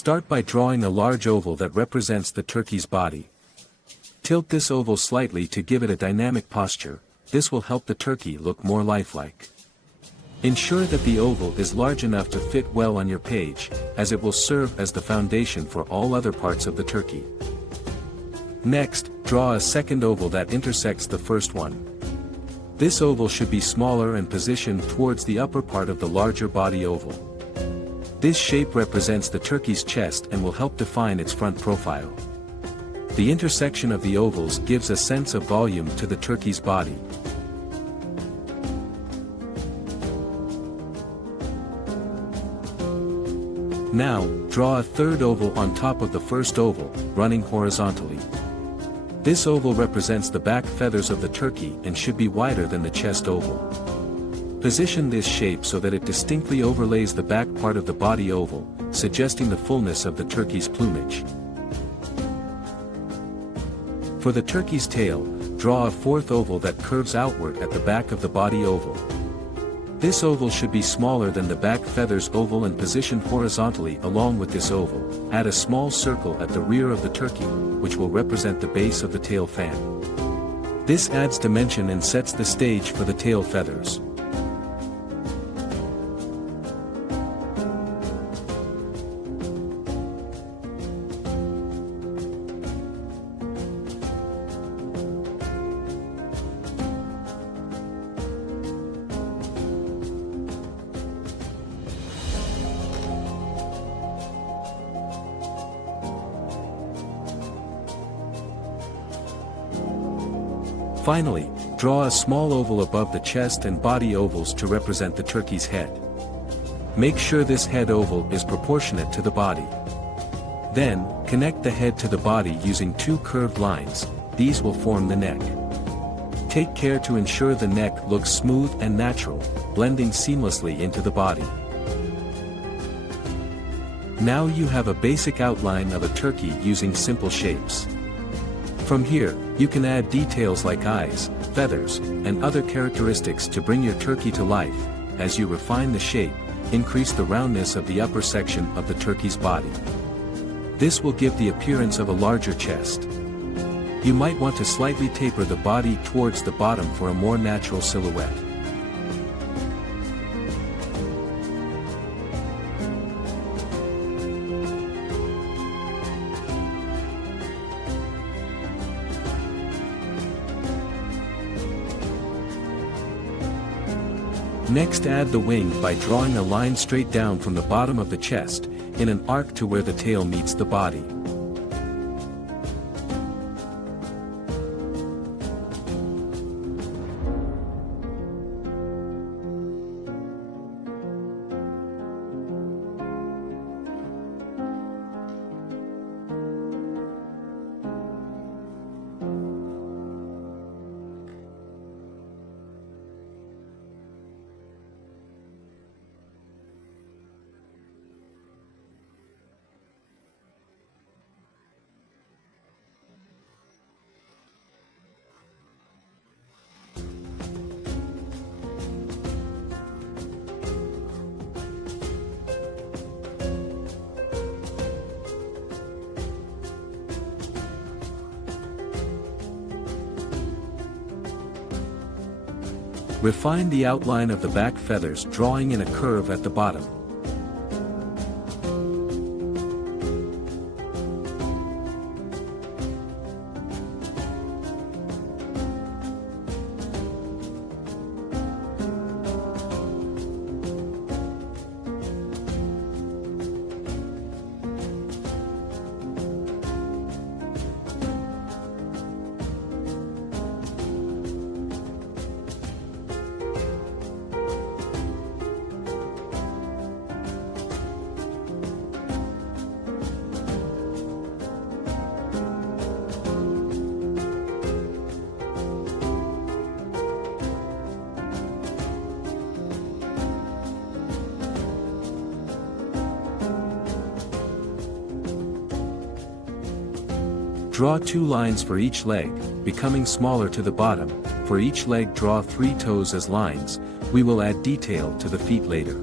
Start by drawing a large oval that represents the turkey's body. Tilt this oval slightly to give it a dynamic posture. This will help the turkey look more lifelike. Ensure that the oval is large enough to fit well on your page, as it will serve as the foundation for all other parts of the turkey. Next, draw a second oval that intersects the first one. This oval should be smaller and positioned towards the upper part of the larger body oval. This shape represents the turkey's chest and will help define its front profile. The intersection of the ovals gives a sense of volume to the turkey's body. Now, draw a third oval on top of the first oval, running horizontally. This oval represents the back feathers of the turkey and should be wider than the chest oval. Position this shape so that it distinctly overlays the back part of the body oval, suggesting the fullness of the turkey's plumage. For the turkey's tail, draw a fourth oval that curves outward at the back of the body oval. This oval should be smaller than the back feathers oval and positioned horizontally along with this oval. Add a small circle at the rear of the turkey, which will represent the base of the tail fan. This adds dimension and sets the stage for the tail feathers. Finally, draw a small oval above the chest and body ovals to represent the turkey's head. Make sure this head oval is proportionate to the body. Then, connect the head to the body using two curved lines. These will form the neck. Take care to ensure the neck looks smooth and natural, blending seamlessly into the body. Now you have a basic outline of a turkey using simple shapes. From here, you can add details like eyes, feathers, and other characteristics to bring your turkey to life. As you refine the shape, increase the roundness of the upper section of the turkey's body. This will give the appearance of a larger chest. You might want to slightly taper the body towards the bottom for a more natural silhouette. Next, add the wing by drawing a line straight down from the bottom of the chest, in an arc to where the tail meets the body. Refine the outline of the back feathers, drawing in a curve at the bottom. Draw 2 lines for each leg, becoming smaller to the bottom. For each leg, draw 3 toes as lines. We will add detail to the feet later.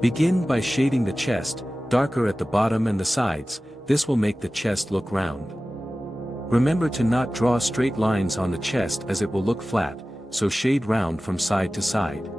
Begin by shading the chest, darker at the bottom and the sides. This will make the chest look round. Remember to not draw straight lines on the chest as it will look flat, so shade round from side to side.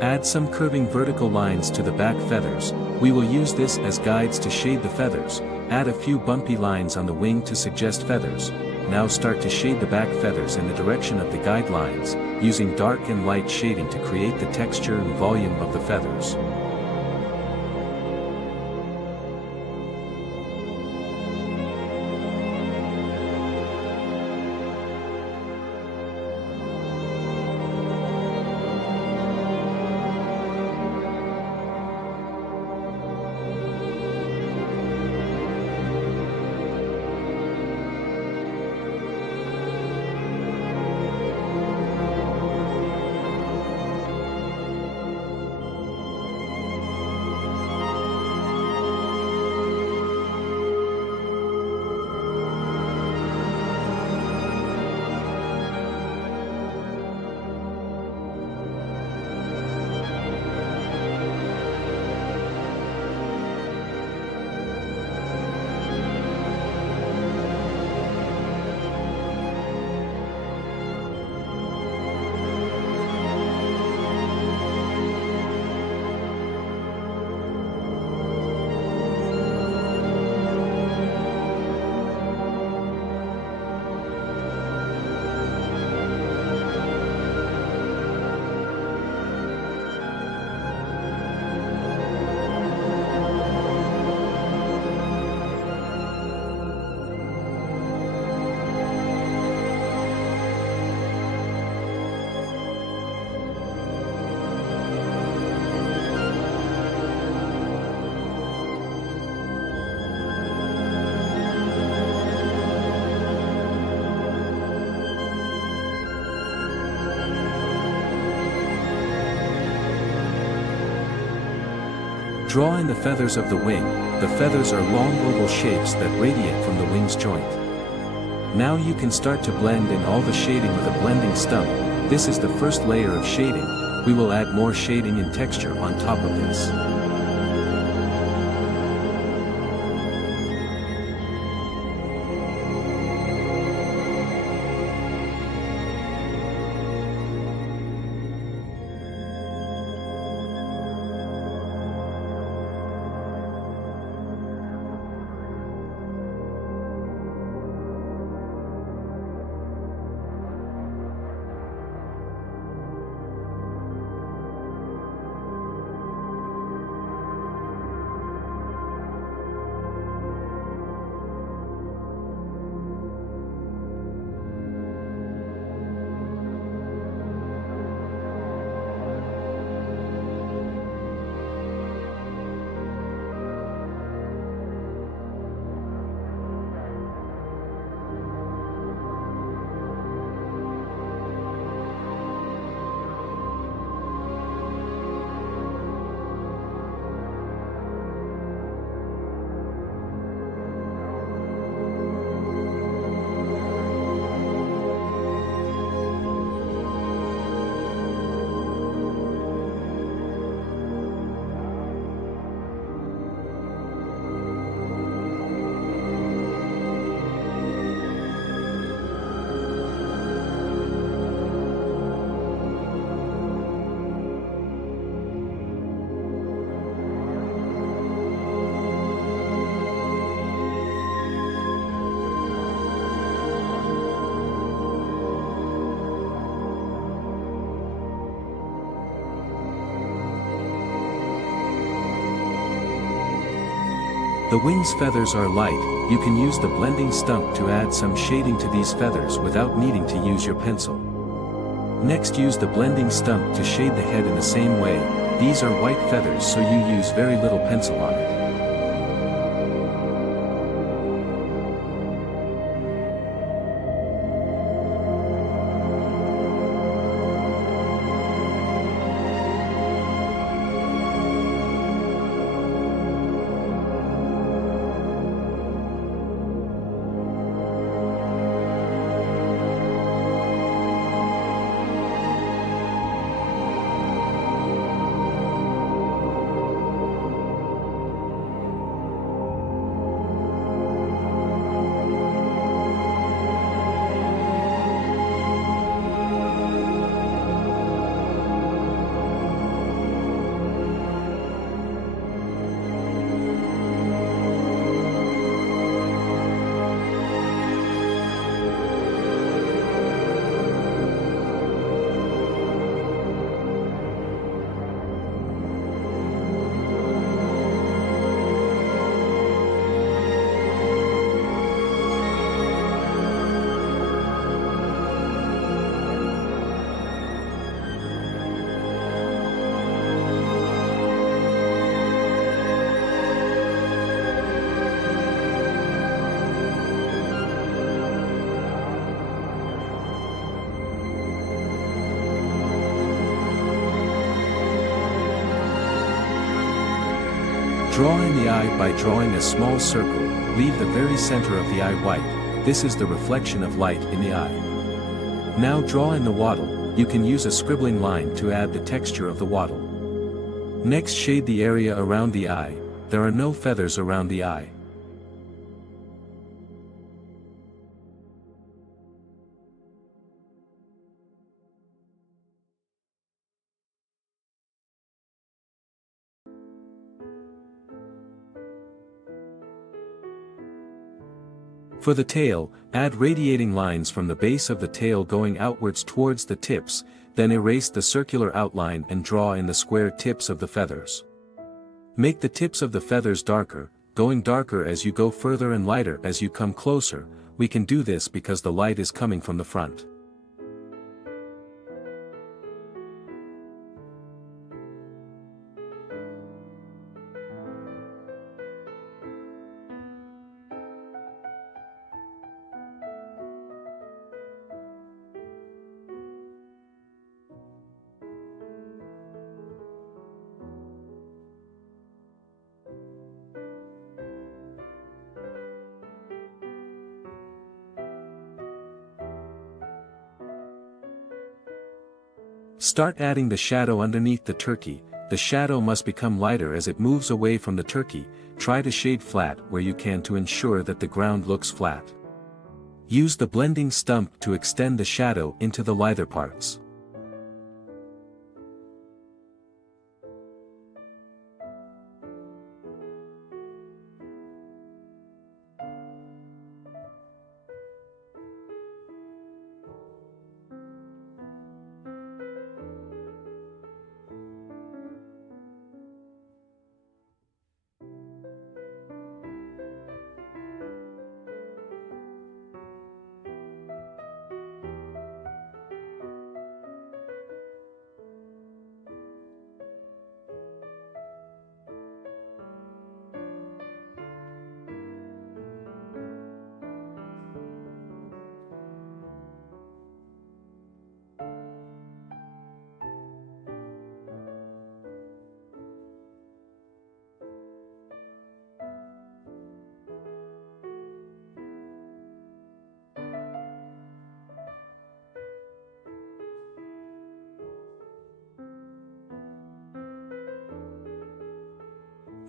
Add some curving vertical lines to the back feathers. We will use this as guides to shade the feathers. Add a few bumpy lines on the wing to suggest feathers. Now start to shade the back feathers in the direction of the guide lines, using dark and light shading to create the texture and volume of the feathers. Draw in the feathers of the wing. The feathers are long oval shapes that radiate from the wing's joint. Now you can start to blend in all the shading with a blending stump. This is the first layer of shading. We will add more shading and texture on top of this. The wing's feathers are light, you can use the blending stump to add some shading to these feathers without needing to use your pencil. Next, use the blending stump to shade the head in the same way. These are white feathers, so you use very little pencil on it. Draw in the eye by drawing a small circle, leave the very center of the eye white, this is the reflection of light in the eye. Now draw in the wattle, you can use a scribbling line to add the texture of the wattle. Next, shade the area around the eye, there are no feathers around the eye. For the tail, add radiating lines from the base of the tail going outwards towards the tips, then erase the circular outline and draw in the square tips of the feathers. Make the tips of the feathers darker, going darker as you go further and lighter as you come closer. We can do this because the light is coming from the front. Start adding the shadow underneath the turkey. The shadow must become lighter as it moves away from the turkey. Try to shade flat where you can to ensure that the ground looks flat. Use the blending stump to extend the shadow into the lighter parts.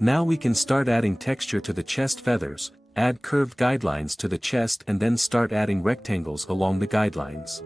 Now we can start adding texture to the chest feathers, add curved guidelines to the chest and then start adding rectangles along the guidelines.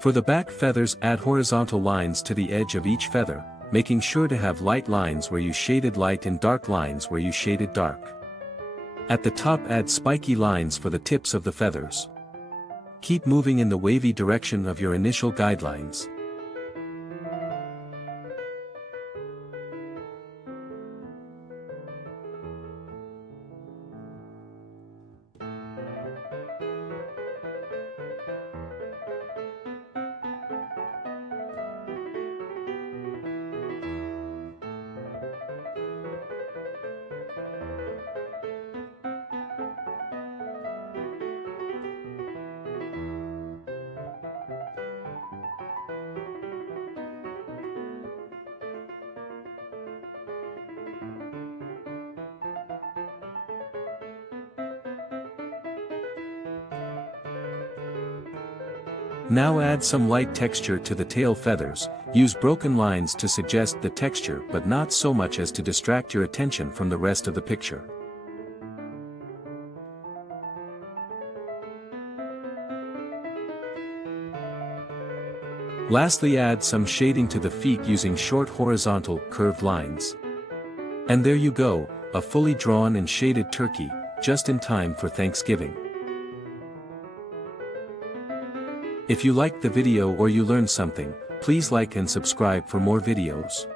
For the back feathers, add horizontal lines to the edge of each feather, making sure to have light lines where you shaded light and dark lines where you shaded dark. At the top, add spiky lines for the tips of the feathers. Keep moving in the wavy direction of your initial guidelines. Now add some light texture to the tail feathers. Use broken lines to suggest the texture but not so much as to distract your attention from the rest of the picture. Lastly, add some shading to the feet using short horizontal, curved lines. And there you go, a fully drawn and shaded turkey, just in time for Thanksgiving. If you liked the video or you learned something, please like and subscribe for more videos.